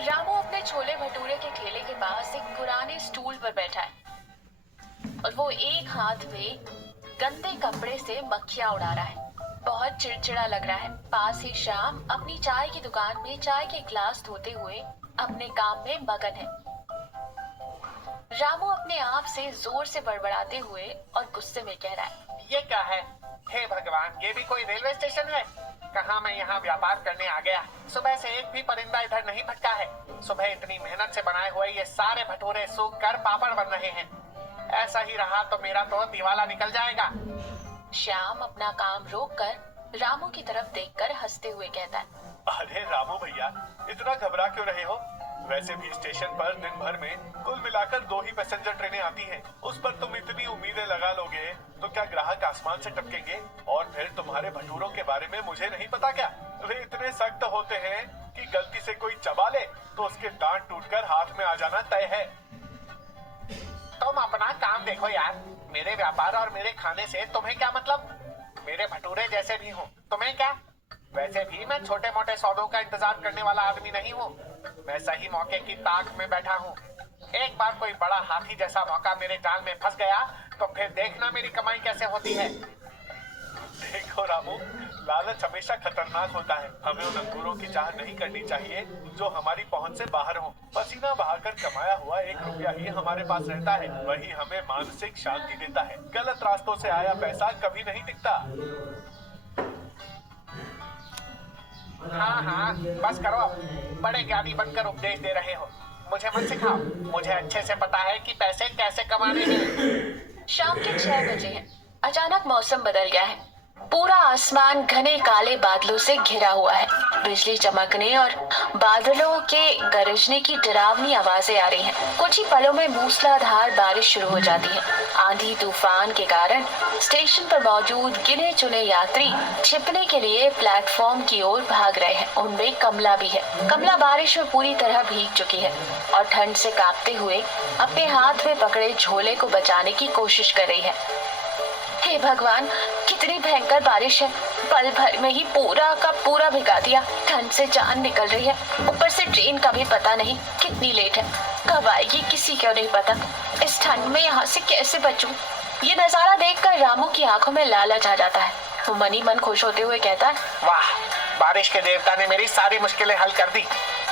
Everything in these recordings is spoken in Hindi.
रामू अपने छोले भटूरे के ठेले के पास एक पुराने स्टूल पर बैठा है और वो एक हाथ में गंदे कपड़े से मक्खियां उड़ा रहा है। बहुत चिड़चिड़ा लग रहा है। पास ही श्याम अपनी चाय की दुकान में चाय के ग्लास धोते हुए अपने काम में मगन है। रामू अपने आप से जोर से बड़बड़ाते हुए और गुस्से में कह रहा है, ये क्या है? हे भगवान, ये भी कोई रेलवे स्टेशन है? कहाँ मैं यहाँ व्यापार करने आ गया। सुबह से एक भी परिंदा इधर नहीं भटका है। सुबह इतनी मेहनत से बनाए हुए ये सारे भटूरे सूख कर पापड़ बन रहे हैं। ऐसा ही रहा तो मेरा तो दिवाला निकल जाएगा। श्याम अपना काम रोककर रामू की तरफ देखकर हंसते हुए कहता है, अरे रामू भैया, इतना घबरा क्यों रहे हो? वैसे भी स्टेशन पर दिन भर में कुल मिलाकर 2 ही पैसेंजर ट्रेनें आती हैं। उस पर तुम इतनी उम्मीदें लगा लोगे तो क्या ग्राहक आसमान से टपकेंगे? और फिर तुम्हारे भटूरों के बारे में मुझे नहीं पता क्या? वे इतने सख्त होते हैं कि गलती से कोई चबा ले तो उसके दांत टूटकर हाथ में आ जाना तय है। तुम अपना काम देखो यार। मेरे व्यापार और मेरे खाने से तुम्हें क्या मतलब? मेरे भटूरे जैसे भी हूँ, तुम्हें क्या? वैसे भी मैं छोटे मोटे सौदों का इंतजार करने वाला आदमी नहीं हूँ। मैं सही मौके की ताक में बैठा हूँ। एक बार कोई बड़ा हाथी जैसा मौका मेरे जाल में फंस गया तो फिर देखना मेरी कमाई कैसे होती है। देखो रामू, लालच हमेशा खतरनाक होता है। हमें उन अंगूरों की चाह नहीं करनी चाहिए जो हमारी पहुंच से बाहर हो। पसीना बहाकर कमाया हुआ 1 रुपया ही हमारे पास रहता है, वही हमें मानसिक शांति देता है। गलत रास्तों से आया पैसा कभी नहीं टिकता। हाँ हाँ, बस करो। बड़े ज्ञानी बनकर उपदेश दे रहे हो। मुझे मत सिखाओ। मुझे अच्छे से पता है कि पैसे कैसे कमाने हैं। शाम के 6 बजे हैं। अचानक मौसम बदल गया है। पूरा आसमान घने काले बादलों से घिरा हुआ है। बिजली चमकने और बादलों के गरजने की डरावनी आवाजें आ रही हैं। कुछ ही पलों में मूसलाधार बारिश शुरू हो जाती है। आंधी तूफान के कारण स्टेशन पर मौजूद गिने चुने यात्री छिपने के लिए प्लेटफॉर्म की ओर भाग रहे हैं। उनमें कमला भी है। कमला बारिश में पूरी तरह भीग चुकी है और ठंड से कांपते हुए अपने हाथ में पकड़े झोले को बचाने की कोशिश कर रही है। हे भगवान, कितनी भयंकर बारिश है। पल भर में ही पूरा का पूरा भिगा दिया। ठंड से जान निकल रही है। ऊपर से ट्रेन का भी पता नहीं कितनी लेट है। कब आएगी किसी को नहीं पता। इस ठंड में यहाँ से कैसे बचूं? ये नजारा देखकर रामू की आंखों में लालच आ जाता है। वो मन ही मन खुश होते हुए कहता है, वाह, बारिश के देवता ने मेरी सारी मुश्किलें हल कर दी।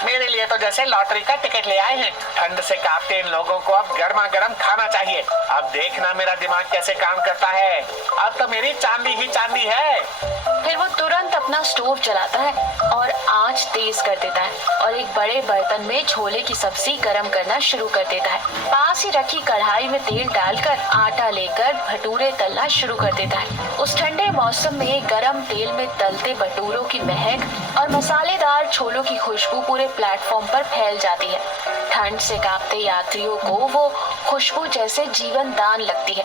मेरे लिए तो जैसे लॉटरी का टिकट ले आए हैं। ठंड से कांपते इन लोगों को अब गर्मा गर्म खाना चाहिए। अब देखना मेरा दिमाग कैसे काम करता है। अब तो मेरी चांदी ही चांदी है। फिर वो तुरंत अपना स्टोव जलाता है और आंच तेज कर देता है और एक बड़े बर्तन में छोले की सब्जी गर्म करना शुरू कर देता है। पास ही रखी कढ़ाई में तेल डालकर आटा लेकर भटूरे तलना शुरू कर देता है। उस ठंडे मौसम में गर्म तेल में तलते भटूरों की महक और मसालेदार छोलों की खुशबू पूरे प्लेटफॉर्म पर फैल जाती है। ठंड से कांपते यात्रियों को वो खुशबू जैसे जीवन दान लगती है।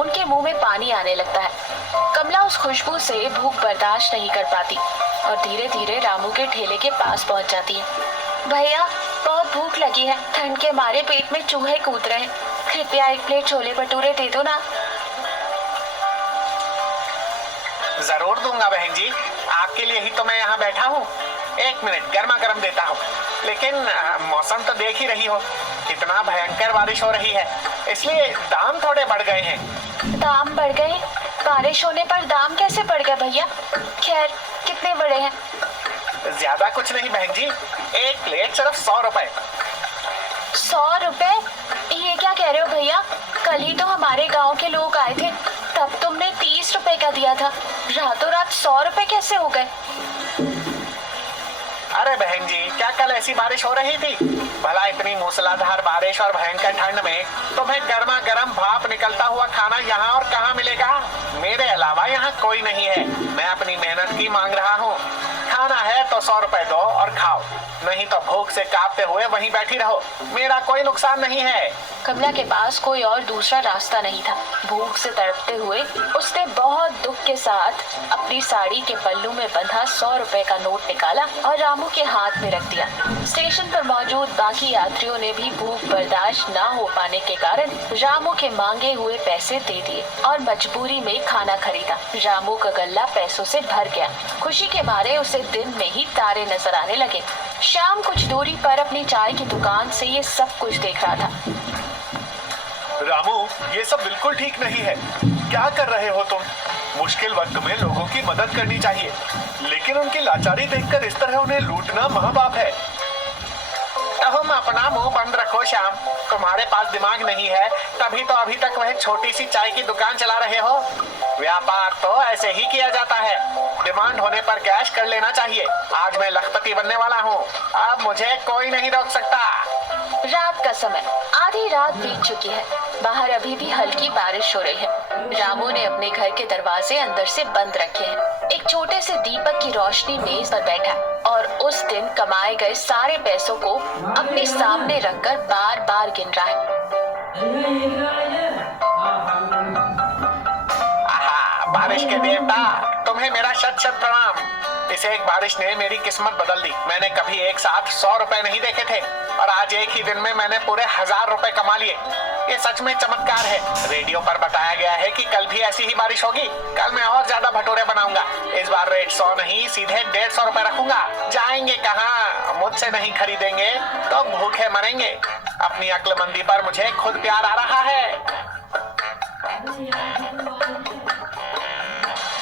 उनके मुंह में पानी आने लगता है। कमला उस खुशबू से भूख बर्दाश्त नहीं कर पाती और धीरे धीरे रामू के ठेले के पास पहुंच जाती है। भैया, बहुत भूख लगी है। ठंड के मारे पेट में चूहे कूद रहे हैं। कृपया 1 प्लेट छोले भटूरे दे दो ना। जरूर दूंगा बहन जी, आपके लिए ही तो मैं यहाँ बैठा हूँ। 1 मिनट, गर्मा गर्म देता हूँ। लेकिन मौसम तो देख ही रही हो, कितना भयंकर बारिश हो रही है, इसलिए दाम थोड़े बढ़ गए हैं। दाम बढ़ गए? बारिश होने पर दाम कैसे बढ़ गए भैया? खैर, कितने बड़े हैं? ज्यादा कुछ नहीं बहन जी, 1 प्लेट सिर्फ 100 रुपए। 100 रुपए? ये क्या कह रहे हो भैया? कल ही तो हमारे गांव के लोग आए थे, तब तुमने 30 रुपए का दिया था। रातों रात 100 रुपए कैसे हो गए? अरे बहन जी, क्या कल ऐसी बारिश हो रही थी? भला इतनी मूसलाधार बारिश और भयंकर ठंड में तुम्हें गर्मा गर्म भाप निकलता हुआ खाना यहाँ और कहाँ मिलेगा? मेरे अलावा यहाँ कोई नहीं है। मैं अपनी मेहनत की मांग रहा हूँ। खाना है तो 100 रुपए दो और खाओ, नहीं तो भूख से कांपते हुए वहीं बैठी रहो। मेरा कोई नुकसान नहीं है। कमला के पास कोई और दूसरा रास्ता नहीं था। भूख से तड़पते हुए उसने बहुत दुख के साथ अपनी साड़ी के पल्लू में बंधा 100 रुपए का नोट निकाला और रामू के हाथ में रख दिया। स्टेशन पर मौजूद बाकी यात्रियों ने भी भूख बर्दाश्त न हो पाने के कारण रामू के मांगे हुए पैसे दे दिए और मजबूरी में खाना खरीदा। रामू का गल्ला पैसों से भर गया। खुशी के मारे उसे दिन में ही तारे नजर आने लगे। श्याम कुछ दूरी पर अपनी चाय की दुकान से ये सब कुछ देख रहा था। रामू, ये सब बिल्कुल ठीक नहीं है। क्या कर रहे हो तुम? मुश्किल वक्त में लोगों की मदद करनी चाहिए, लेकिन उनकी लाचारी देखकर इस तरह उन्हें लूटना महापाप है। तुम अपना मुंह बंद रखो श्याम, तुम्हारे पास दिमाग नहीं है, तभी तो अभी तक वह छोटी सी चाय की दुकान चला रहे हो। व्यापार तो ऐसे ही किया जाता है, डिमांड होने पर कैश कर लेना चाहिए। आज मैं लखपति बनने वाला हूँ, अब मुझे कोई नहीं रोक सकता। रात का समय, आधी रात बीत चुकी है। बाहर अभी भी हल्की बारिश हो रही है। रामू ने अपने घर के दरवाजे अंदर से बंद रखे हैं। एक छोटे से दीपक की रोशनी मेज पर बैठा और उस दिन कमाए गए सारे पैसों को अपने सामने रखकर बार बार गिन रहा है। आहा, बारिश के देवता, तुम्हें मेरा शत शत प्रणाम। इस एक बारिश ने मेरी किस्मत बदल दी। मैंने कभी एक साथ 100 रुपए नहीं देखे थे और आज एक ही दिन में मैंने पूरे 1000 रुपए कमा लिए। ये सच में चमत्कार है। रेडियो पर बताया गया है कि कल भी ऐसी ही बारिश होगी। कल मैं और ज्यादा भटूरे बनाऊंगा। इस बार रेट 100 नहीं, सीधे 150 रुपए रखूंगा। जाएंगे कहाँ? मुझसे नहीं खरीदेंगे तो भूखे मरेंगे। अपनी अक्लमंदी पर मुझे खुद प्यार आ रहा है।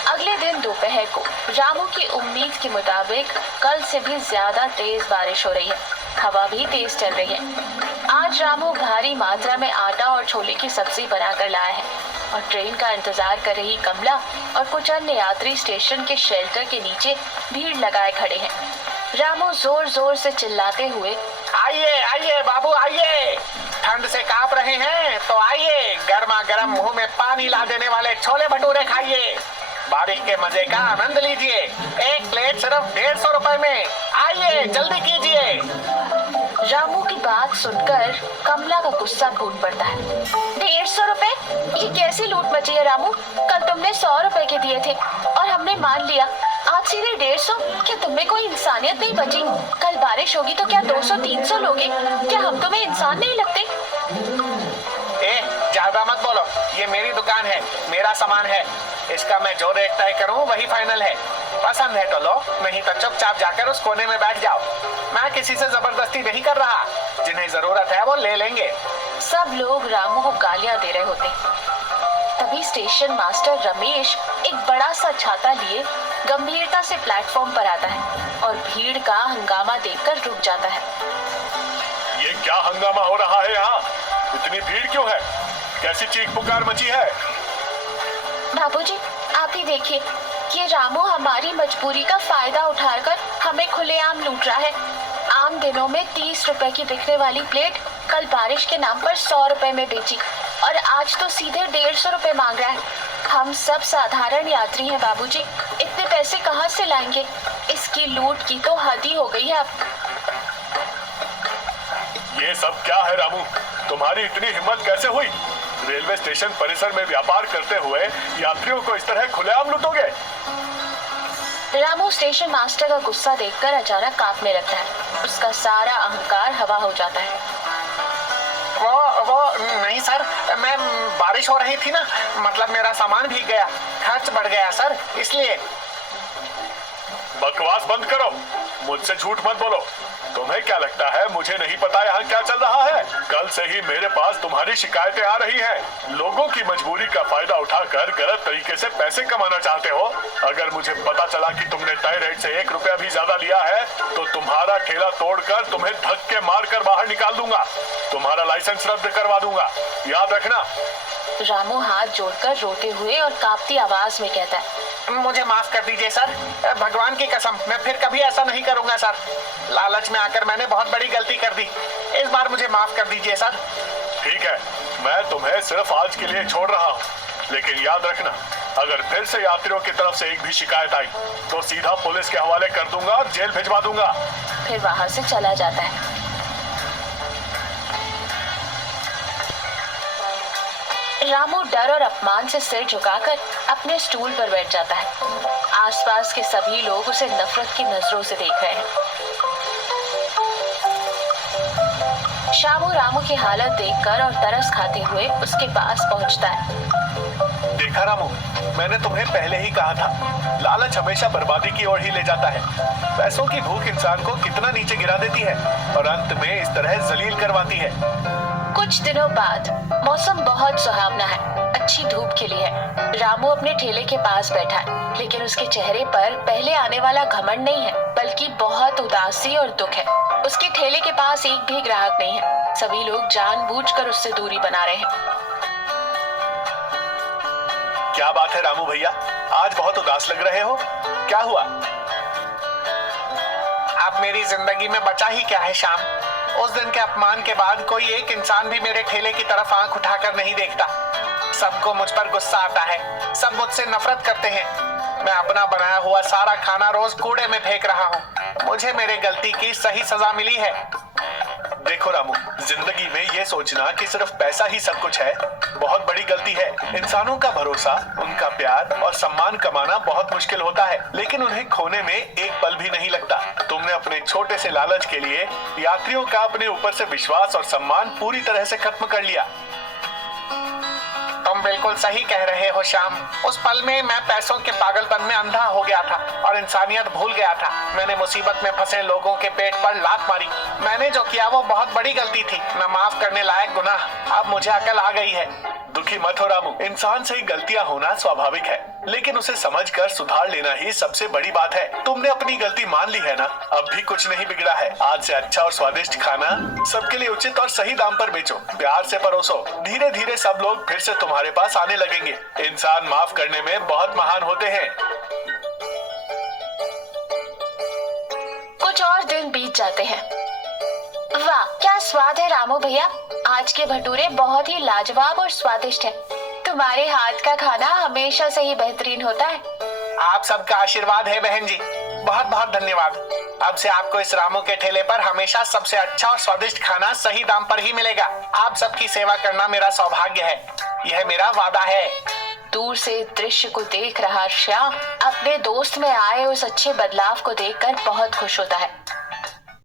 अगले दिन दोपहर को रामू की उम्मीद के मुताबिक कल से भी ज्यादा तेज बारिश हो रही है। हवा भी तेज चल रही है। आज रामू भारी मात्रा में आटा और छोले की सब्जी बनाकर लाया है और ट्रेन का इंतजार कर रही कमला और कुछ अन्य यात्री स्टेशन के शेल्टर के नीचे भीड़ लगाए खड़े हैं। रामू जोर जोर से चिल्लाते हुए, आइए आइए बाबू आइए, ठंड से कांप रहे हैं तो आइए, गर्मा गर्म मुंह में पानी ला देने वाले छोले भटूरे खाइए। बारिश के मजे का आनंद लीजिए। एक प्लेट सिर्फ 150 रुपए में। आइए जल्दी कीजिए। रामू की बात सुनकर कमला का गुस्सा फूट पड़ता है। 150 रुपए? ये कैसी लूट मची है रामू? कल तुमने 100 रुपए के दिए थे और हमने मान लिया, आज सीधे 150? क्या तुम्हें कोई इंसानियत नहीं बची? कल बारिश होगी तो क्या 200-300 लोगे? क्या हम तुम्हें इंसान नहीं लगते? ज्यादा मत बोलो, ये मेरी दुकान है, मेरा सामान है। इसका मैं जो रेट तय करूं वही फाइनल है। पसंद है तो लो, नहीं तो चुपचाप जाकर उस कोने में बैठ जाओ। मैं किसी से जबरदस्ती नहीं कर रहा, जिन्हें जरूरत है वो ले लेंगे। सब लोग रामू को गालियां दे रहे होते। तभी स्टेशन मास्टर रमेश एक बड़ा सा छाता लिए गंभीरता से प्लेटफॉर्म पर आता है और भीड़ का हंगामा देखकर रुक जाता है। ये क्या हंगामा हो रहा है यहाँ? इतनी भीड़ क्यों है? कैसी चीख पुकार मची है? बाबूजी, आप ही देखिए, ये रामू हमारी मजबूरी का फायदा उठाकर हमें खुलेआम लूट रहा है। आम दिनों में 30 रुपए की बिकने वाली प्लेट कल बारिश के नाम पर 100 रुपए में बेची और आज तो सीधे 150 रुपए मांग रहा है। हम सब साधारण यात्री हैं बाबूजी, इतने पैसे कहाँ से लाएंगे? इसकी लूट की तो हद ही हो गई है अब। ये सब क्या है रामू? तुम्हारी इतनी हिम्मत कैसे हुई? रेलवे स्टेशन परिसर में व्यापार करते हुए यात्रियों को इस तरह खुलेआम लूटोगे? रामू स्टेशन मास्टर का गुस्सा देखकर अचानक कांपने लगता है। उसका सारा अहंकार हवा हो जाता है। वो नहीं सर, मैं बारिश हो रही थी ना, मतलब मेरा सामान भीग गया, खर्च बढ़ गया सर, इसलिए। बकवास बंद करो, मुझसे झूठ मत बोलो। तुम्हें क्या लगता है मुझे नहीं पता यहाँ क्या चल रहा है? कल से ही मेरे पास तुम्हारी शिकायतें आ रही हैं। लोगों की मजबूरी का फायदा उठाकर गलत तरीके से पैसे कमाना चाहते हो। अगर मुझे पता चला कि तुमने तय रेट से 1 रुपया भी ज्यादा लिया है तो तुम्हारा ठेला तोड़कर तुम्हें धक्के मारकर बाहर निकाल दूंगा। तुम्हारा लाइसेंस रद्द करवा दूंगा, याद रखना। रामू हाथ जोड़कर रोते हुए और कांपती आवाज में कहता है, मुझे माफ कर दीजिए सर, भगवान की कसम मैं फिर कभी ऐसा नहीं करूंगा सर। लालच में आकर मैंने बहुत बड़ी गलती कर दी, इस बार मुझे माफ कर दीजिए सर। ठीक है, मैं तुम्हें सिर्फ आज के लिए छोड़ रहा हूँ, लेकिन याद रखना, अगर फिर से यात्रियों की तरफ से एक भी शिकायत आई तो सीधा पुलिस के हवाले कर दूंगा और जेल भिजवा दूंगा। फिर वहां से चला जाता है। रामू डर और अपमान से सिर झुकाकर अपने स्टूल पर बैठ जाता है। आसपास के सभी लोग उसे नफरत की नजरों से देख रहे हैं। शामू रामू की हालत देखकर और तरस खाते हुए उसके पास पहुंचता है। देखा रामू, मैंने तुम्हें पहले ही कहा था, लालच हमेशा बर्बादी की ओर ही ले जाता है। पैसों की भूख इंसान को कितना नीचे गिरा देती है और अंत में इस तरह जलील करवाती है। कुछ दिनों बाद मौसम बहुत सुहावना है, अच्छी धूप खिली है। रामू अपने ठेले के पास बैठा है, लेकिन उसके चेहरे पर पहले आने वाला घमंड नहीं है, बल्कि बहुत उदासी और दुख है। उसके ठेले के पास एक भी ग्राहक नहीं है, सभी लोग जानबूझकर उससे दूरी बना रहे हैं। क्या बात है रामू भैया, आज बहुत उदास लग रहे हो, क्या हुआ? अब मेरी जिंदगी में बचा ही क्या है श्याम। उस दिन के अपमान के बाद कोई एक इंसान भी मेरे ठेले की तरफ आंख उठाकर नहीं देखता। सबको मुझ पर गुस्सा आता है, सब मुझसे नफरत करते हैं। मैं अपना बनाया हुआ सारा खाना रोज कूड़े में फेंक रहा हूँ। मुझे मेरे गलती की सही सजा मिली है। देखो रामू, जिंदगी में ये सोचना कि सिर्फ पैसा ही सब कुछ है, बहुत बड़ी गलती है। इंसानों का भरोसा, उनका प्यार और सम्मान कमाना बहुत मुश्किल होता है, लेकिन उन्हें खोने में एक पल भी नहीं लगता। तुमने अपने छोटे से लालच के लिए यात्रियों का अपने ऊपर से विश्वास और सम्मान पूरी तरह से खत्म कर लिया। तुम बिल्कुल सही कह रहे हो श्याम। उस पल में मैं पैसों के पागलपन में अंधा हो गया था और इंसानियत भूल गया था। मैंने मुसीबत में फंसे लोगों के पेट पर लात मारी। मैंने जो किया वो बहुत बड़ी गलती थी, न माफ करने लायक गुनाह। अब मुझे अकल आ गई है। दुखी मत हो रामू, इंसान से गलतियां होना स्वाभाविक है, लेकिन उसे समझकर सुधार लेना ही सबसे बड़ी बात है। तुमने अपनी गलती मान ली है ना, अब भी कुछ नहीं बिगड़ा है। आज से अच्छा और स्वादिष्ट खाना सबके लिए उचित और सही दाम पर बेचो, प्यार से परोसो। धीरे धीरे सब लोग फिर से तुम्हारे पास आने लगेंगे। इंसान माफ करने में बहुत महान होते हैं। कुछ और दिन बीत जाते हैं। वाह, क्या स्वाद है रामू भैया, आज के भटूरे बहुत ही लाजवाब और स्वादिष्ट हैं। तुम्हारे हाथ का खाना हमेशा से ही बेहतरीन होता है। आप सबका आशीर्वाद है बहन जी, बहुत बहुत धन्यवाद। अब से आपको इस रामू के ठेले पर हमेशा सबसे अच्छा और स्वादिष्ट खाना सही दाम पर ही मिलेगा। आप सबकी सेवा करना मेरा सौभाग्य है, यह मेरा वादा है। दूर से दृश्य को देख रहा श्याम अपने दोस्त में आए उस अच्छे बदलाव को देखकर बहुत खुश होता है।